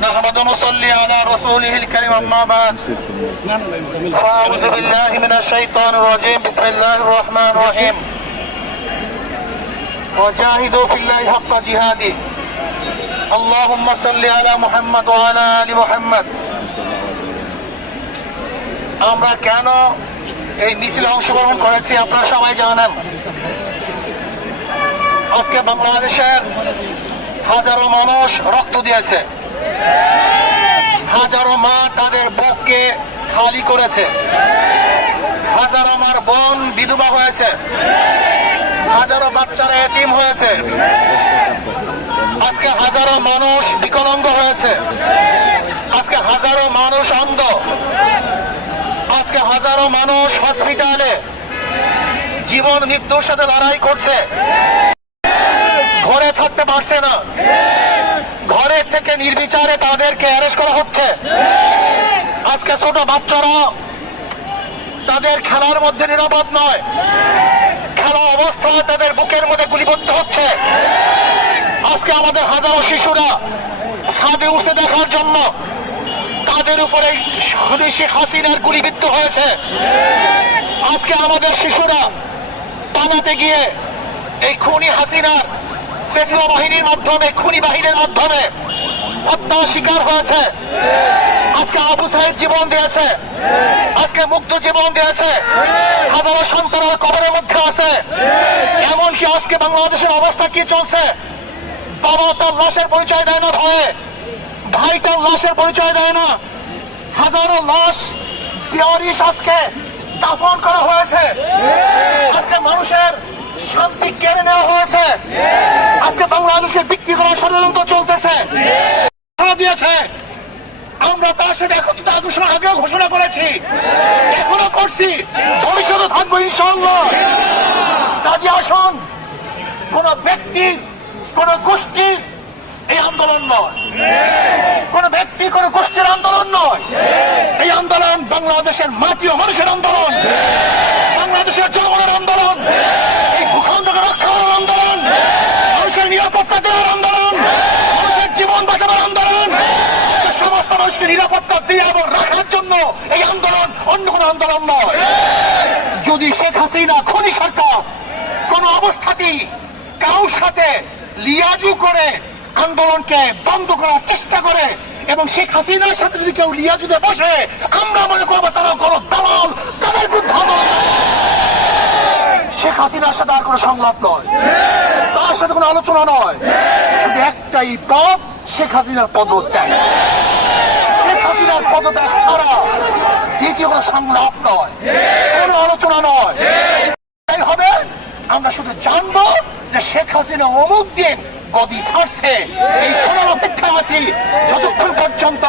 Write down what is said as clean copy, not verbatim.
نحمد ونصلي على رسوله الكريم أما بعد أعوذ بالله من الشيطان الرجيم بسم الله الرحمن الرحيم وجاهدوا في الله حق جهاده اللهم صل على محمد وعلى آل محمد আমরা কেন এই মিছিলে অংশগ্রহণ করেছি আপনারা সবাই জানেন। আজকে বাংলাদেশের হাজারো মানুষ রক্ত দিয়েছে, হাজারো মা তাদের বুককে খালি করেছে, হাজারো মার বোন বিধবা হয়েছে, হাজারো বাচ্চারা এতিম হয়েছে, আজকে হাজারো মানুষ বিকলাঙ্গ হয়েছে, আজকে হাজারো মানুষ অন্ধ, আজকে হাজারো মানুষ হসপিটালে জীবন মৃত্যুর সাথে লড়াই করছে, ঘরে থাকতে পারছে না, ঘরের থেকে নির্বিচারে তাদেরকে অ্যারেস্ট করা হচ্ছে। আজকে ছোট বাচ্চারা তাদের খেলার মধ্যে নিরাপদ নয়, খেলা অবস্থায় তাদের বুকের মধ্যে গুলিবদ্ধ হচ্ছে। আজকে আমাদের হাজারো শিশুরা ছাদে উঠে দেখার জন্য তাদের উপরে শেখ হাসিনার গুলিবিদ্ধ হয়েছে। আজকে আমাদের শিশুরা পালাতে গিয়ে এই খুনি হাসিনার পেটুয়া বাহিনীর মাধ্যমে, খুনি বাহিনীর মাধ্যমে হত্যা শিকার হয়েছে। আজকে আবু সাইদ জীবন দিয়েছে, আজকে মুক্ত জীবন দিয়েছে, হাজারো সন্তানের কবরের মধ্যে আছে। এমনকি আজকে বাংলাদেশের অবস্থা কি চলছে, বাবা তার লাশের পরিচয় দেয় না ভয়ে, ভাই তার লাশের পরিচয় দেয় না, হাজারো লাশ বেওয়ারিশ আজকে দাফন করা হয়েছে। আজকে মানুষের শান্তি কেড়ে নেওয়া হয়েছে, আজকে বাংলাদেশকে বিক্রি করার ষড়যন্ত্র চলতেছে দিয়েছে। আমরা তার সাথে আগেও ঘোষণা করেছি, এখনো করছি, ভবিষ্যতে থাকবো ইনশাআল্লাহ। কাজে আসুন, কোন ব্যক্তির, কোন গোষ্ঠীর এই আন্দোলন নয়, কোন ব্যক্তি, কোন গোষ্ঠীর আন্দোলন নয়। এই আন্দোলন বাংলাদেশের মাটি ও মানুষের আন্দোলন, বাংলাদেশের জনগণের আন্দোলন, এই ভূখণ্ডকে রক্ষা করার আন্দোলন, মানুষের নিরাপত্তা দেওয়ার আন্দোলন, মানুষের জীবন বাঁচানোর আন্দোলন, সমস্ত মানুষকে নিরাপত্তা দিয়ে এবং রাখার জন্য এই আন্দোলন, অন্য কোন আন্দোলন নয়। যদি শেখ হাসিনা খুনি সরকার কোন অবস্থাতেই কারোর সাথে লিয়াজু করে আন্দোলনকে বন্ধ করার চেষ্টা করে এবং শেখ হাসিনার সাথে যদি কেউ লিয়াজুতে বসে, আমরা মনে করবো তারা কোন দালাল, তাদের বিরুদ্ধে শেখ হাসিনার সাথে আর কোনো সংলাপ নয়, তার সাথে কোনো আলোচনা নয়, শুধু একটাই পদ, শেখ হাসিনার পদত্যাগ। শেখ হাসিনার পদত্যাগ ছাড়া দ্বিতীয় কোনো সংলাপ নয়, কোনো আলোচনা নয়। তাই হবে আমরা শুধু জানবো যে শেখ হাসিনা অমুক দিন গদি ছাড়ছে, এই শোনার অপেক্ষা আছি যতক্ষণ পর্যন্ত